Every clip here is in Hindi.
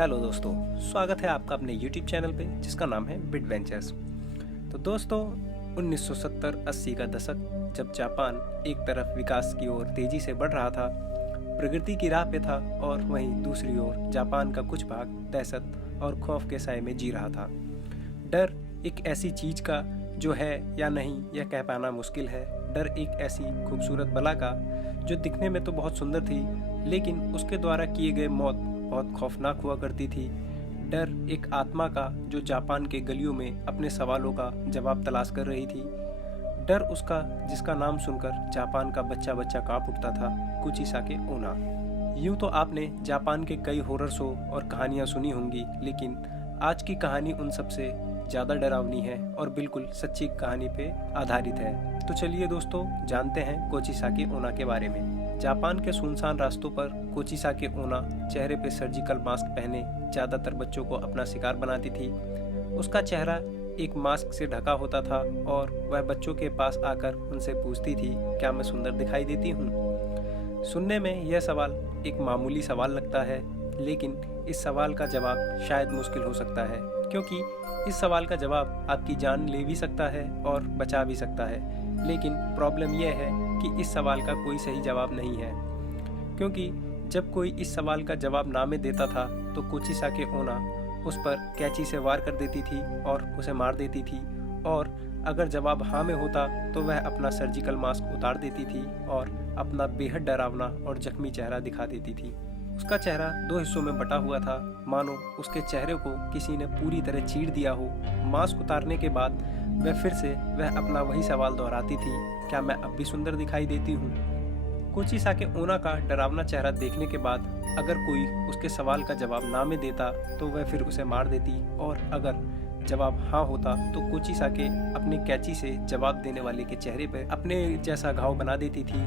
हेलो दोस्तों, स्वागत है आपका अपने YouTube चैनल पे जिसका नाम है बिडवेंचर्स। तो दोस्तों 1970-80 का दशक, जब जापान एक तरफ विकास की ओर तेज़ी से बढ़ रहा था, प्रगति की राह पे था, और वहीं दूसरी ओर जापान का कुछ भाग दहशत और खौफ के साए में जी रहा था। डर एक ऐसी चीज़ का जो है या नहीं यह कह पाना मुश्किल है। डर एक ऐसी खूबसूरत बला का जो दिखने में तो बहुत सुंदर थी, लेकिन उसके द्वारा किए गए मौत बहुत खौफनाक हुआ करती थी। डर एक आत्मा का जो जापान के गलियों में अपने सवालों का जवाब तलाश कर रही थी। डर उसका जिसका नाम सुनकर जापान का बच्चा बच्चा कांप उठता था, कुचिसाके ओना। यूं तो आपने जापान के कई हॉरर शो और कहानियां सुनी होंगी, लेकिन आज की कहानी उन सबसे ज़्यादा डरावनी है और बिल्कुल सच्ची कहानी पे आधारित है। तो चलिए दोस्तों, जानते हैं कुचिसाके ओना के बारे में। जापान के सुनसान रास्तों पर कुचिसाके ओना चेहरे पे सर्जिकल मास्क पहने ज़्यादातर बच्चों को अपना शिकार बनाती थी। उसका चेहरा एक मास्क से ढका होता था और वह बच्चों के पास आकर उनसे पूछती थी, क्या मैं सुंदर दिखाई देती हूँ? सुनने में यह सवाल एक मामूली सवाल लगता है, लेकिन इस सवाल का जवाब शायद मुश्किल हो सकता है, क्योंकि इस सवाल का जवाब आपकी जान ले भी सकता है और बचा भी सकता है। लेकिन प्रॉब्लम यह है कि इस सवाल का कोई सही जवाब नहीं है, क्योंकि जब कोई इस सवाल का जवाब ना में देता था तो कुचिसाके ओना उस पर कैंची से वार कर देती थी और उसे मार देती थी, और अगर जवाब हाँ में होता तो वह अपना सर्जिकल मास्क उतार देती थी और अपना बेहद डरावना और जख्मी चेहरा दिखा देती थी। उसका चेहरा दो हिस्सों में बटा हुआ था, मानो उसके चेहरे को किसी ने पूरी तरह चीर दिया हो। मास्क उतारने के बाद वह अपना वही सवाल दोहराती थी, क्या मैं अब भी सुंदर दिखाई देती हूँ? कुचिसाके ओना का डरावना चेहरा देखने के बाद अगर कोई उसके सवाल का जवाब ना में देता तो वह फिर उसे मार देती, और अगर जवाब हाँ होता तो कुचिसाके अपनी कैंची से जवाब देने वाले के चेहरे पर अपने जैसा घाव बना देती थी,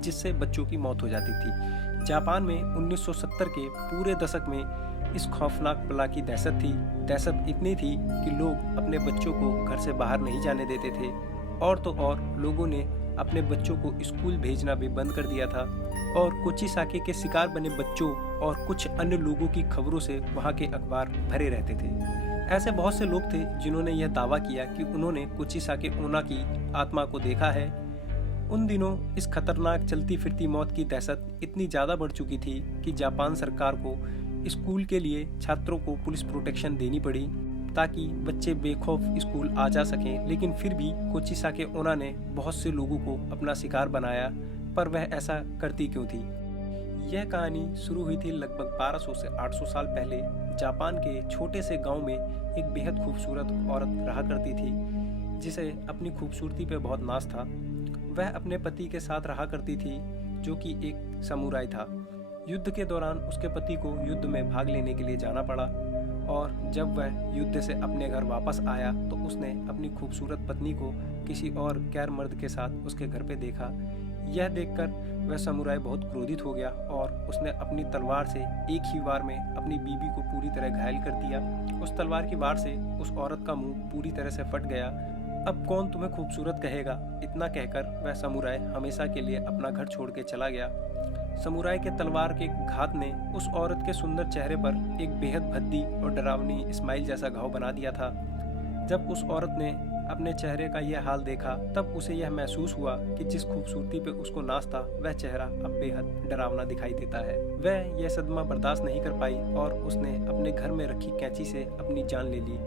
जिससे बच्चों की मौत हो जाती थी। जापान में 1970 के पूरे दशक में इस खौफनाक बला की दहशत थी। दहशत इतनी थी कि लोग अपने बच्चों को घर से बाहर नहीं जाने देते थे, और तो और लोगों ने अपने बच्चों को स्कूल भेजना भी बंद कर दिया था, और कुचिसाके के शिकार बने बच्चों और कुछ अन्य लोगों की खबरों से वहाँ के अखबार भरे रहते थे। ऐसे बहुत से लोग थे जिन्होंने यह दावा किया कि उन्होंने कुचिसाके ओना की आत्मा को देखा है। उन दिनों इस खतरनाक चलती फिरती मौत की दहशत इतनी ज़्यादा बढ़ चुकी थी कि जापान सरकार को स्कूल के लिए छात्रों को पुलिस प्रोटेक्शन देनी पड़ी ताकि बच्चे बेखौफ स्कूल आ जा सकें। लेकिन फिर भी कुचिसाके ओना ने बहुत से लोगों को अपना शिकार बनाया, पर वह ऐसा करती क्यों थी? यह कहानी शुरू हुई थी लगभग 1200 से 800 साल पहले। जापान के छोटे से गांव में एक बेहद खूबसूरत औरत रहा करती थी, जिसे अपनी खूबसूरती पे बहुत नाज था। वह अपने पति के साथ रहा करती थी, जो कि एक समुराई था। युद्ध के दौरान उसके पति को युद्ध में भाग लेने के लिए जाना पड़ा, और जब वह युद्ध से अपने घर वापस आया तो उसने अपनी खूबसूरत पत्नी को किसी और गैर मर्द के साथ उसके घर पे देखा। यह देखकर वह समुराई बहुत क्रोधित हो गया और उसने अपनी तलवार से एक ही वार में अपनी बीवी को पूरी तरह घायल कर दिया। उस तलवार की वार से उस औरत का मुंह पूरी तरह से फट गया। अब कौन तुम्हें खूबसूरत कहेगा? इतना कहकर वह समुराई हमेशा के लिए अपना घर छोड़ के चला गया। समुराई के तलवार के घात ने उस औरत के सुंदर चेहरे पर एक बेहद भद्दी और डरावनी स्माइल जैसा घाव बना दिया था। जब उस औरत ने अपने चेहरे का यह हाल देखा, तब उसे यह महसूस हुआ कि जिस खूबसूरती पे उसको नाज था, वह चेहरा अब बेहद डरावना दिखाई देता है। वह यह सदमा बर्दाश्त नहीं कर पाई और उसने अपने घर में रखी कैंची से अपनी जान ले ली।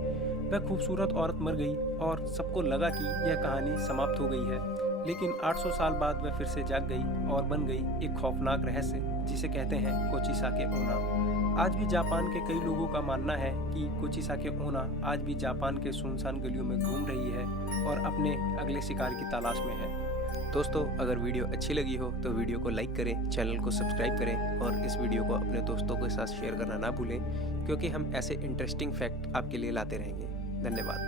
वह खूबसूरत औरत मर गई और सबको लगा कि यह कहानी समाप्त हो गई है। लेकिन 800 साल बाद वह फिर से जाग गई और बन गई एक खौफनाक रहस्य, जिसे कहते हैं कुचिसाके ओना। आज भी जापान के कई लोगों का मानना है कि कुचिसाके ओना आज भी जापान के सुनसान गलियों में घूम रही है और अपने अगले शिकार की तलाश में है। दोस्तों, अगर वीडियो अच्छी लगी हो तो वीडियो को लाइक करें, चैनल को सब्सक्राइब करें और इस वीडियो को अपने दोस्तों के साथ शेयर करना ना भूलें, क्योंकि हम ऐसे इंटरेस्टिंग फैक्ट आपके लिए लाते रहेंगे। धन्यवाद।